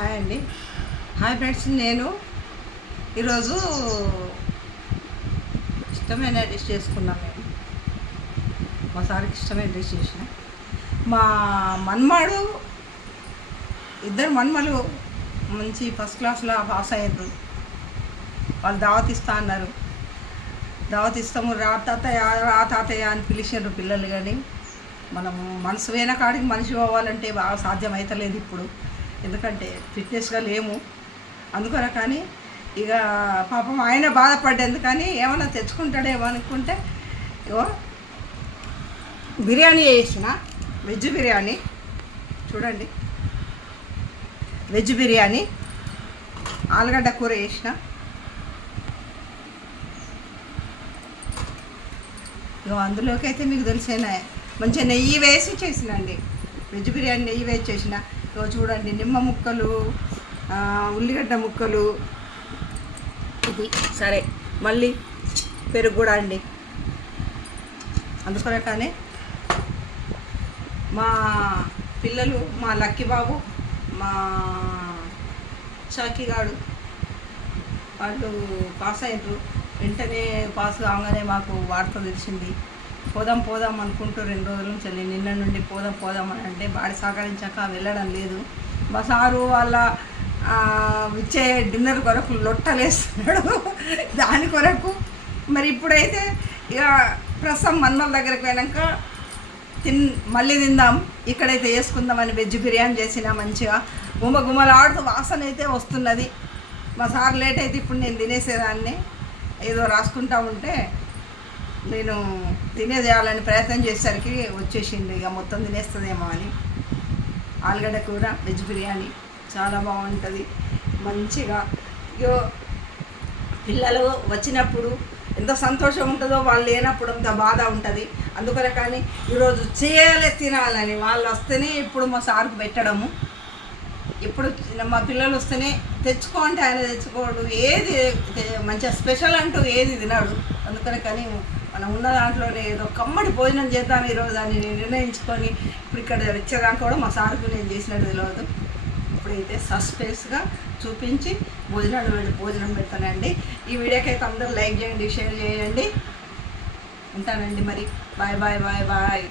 Hi అండి. Hi friends. నేను ఈరోజు ఇష్టమైన డిష్ చేసుకున్నాను. నేను మా సార్కి ఇష్టమైన డిష్ చేసిన. మా మన్మాడు ఇద్దరు మన్మలు మంచి ఫస్ట్ క్లాస్లో పాస్ అయ్యారు. వాళ్ళు దావత్ ఇస్తా అన్నారు. దావత్ ఇస్తాము రా తాతయ్య అని పిలిచారు పిల్లలు. కానీ మనము మనసు వేన కాడికి మనిషి పోవాలంటే బాగా సాధ్యమవుతలేదు ఇప్పుడు, ఎందుకంటే ఫిట్నెస్గా లేము. అందుకని కానీ ఇక పాపం ఆయన బాధపడ్డేందు కానీ ఏమైనా తెచ్చుకుంటాడేమో అనుకుంటే ఇగో బిర్యానీ చేసిన. వెజ్ బిర్యానీ చూడండి, వెజ్ బిర్యానీ ఆలుగడ్డ కూర చేసిన. ఇగో అందులోకి అయితే మీకు తెలిసేనా మంచిగా నెయ్యి వేసి చేసినండి. వెజ్ బిర్యానీ నెయ్యి వేసి చేసిన. ఇగో చూడండి, నిమ్మ ముక్కలు, ఉల్లిగడ్డ ముక్కలు, ఇది సరే మళ్ళీ పెరుగు కూడా అండి. అందుకనే కానీ మా పిల్లలు, మా లక్కీ బాబు, మా చాకీగాడు వాళ్ళు పాస్ అయ్యారు. వెంటనే పాస్ కాగానే మాకు వార్త తెలిసింది. పోదాం అనుకుంటూ 2 రోజుల నుంచి నిన్న నుండి పోదాం అని అంటే బాడి సహకరించాక వెళ్ళడం లేదు. మా సారు వాళ్ళ ఇచ్చే డిన్నర్ కొరకు లొట్టలేస్తున్నాడు దాని కొరకు. మరి ఇప్పుడైతే ఇక ప్రస్తుతం మన్మల దగ్గరికి పోయాక మళ్ళీ తిందాం, ఇక్కడైతే వేసుకుందామని వెజ్ బిర్యానీ చేసిన. మంచిగా గుమలాడుతూ వాసన అయితే వస్తున్నది. మా సార్ లేట్ అయితే ఇప్పుడు నేను తినేసేదాన్ని. ఏదో రాసుకుంటా ఉంటే నేను తినేదేయాలని ప్రయత్నం చేసేసరికి వచ్చేసింది. ఇక మొత్తం తినేస్తుందేమో అని. ఆలుగడ్డ కూర వెజ్ బిర్యానీ చాలా బాగుంటుంది. మంచిగా ఇగో పిల్లలు వచ్చినప్పుడు ఎంత సంతోషం ఉంటుందో, వాళ్ళు లేనప్పుడు అంత బాధ ఉంటుంది. అందుకనే కానీ ఈరోజు తినాలని వాళ్ళు వస్తేనే ఇప్పుడు మా సార్కు పెట్టడము. ఇప్పుడు మా పిల్లలు వస్తేనే తెచ్చుకో అంటే ఆయన తెచ్చుకోడు. ఏది మంచిగా స్పెషల్ అంటూ ఏది తినాడు. అందుకనే కానీ మనం ఉన్న దాంట్లోనే ఏదో కమ్మడి భోజనం చేద్దాం ఈరోజు అని నేను నిర్ణయించుకొని ఇప్పుడు ఇక్కడ వచ్చేదాకా కూడా మా సార్కు నేను చేసినట్టు తెలియదు. ఇప్పుడైతే సస్పెన్స్గా చూపించి భోజనం పెడతానండి. ఈ వీడియోకి అయితే అందరూ లైక్ చేయండి, షేర్ చేయండి. ఉంటానండి మరి. బాయ్.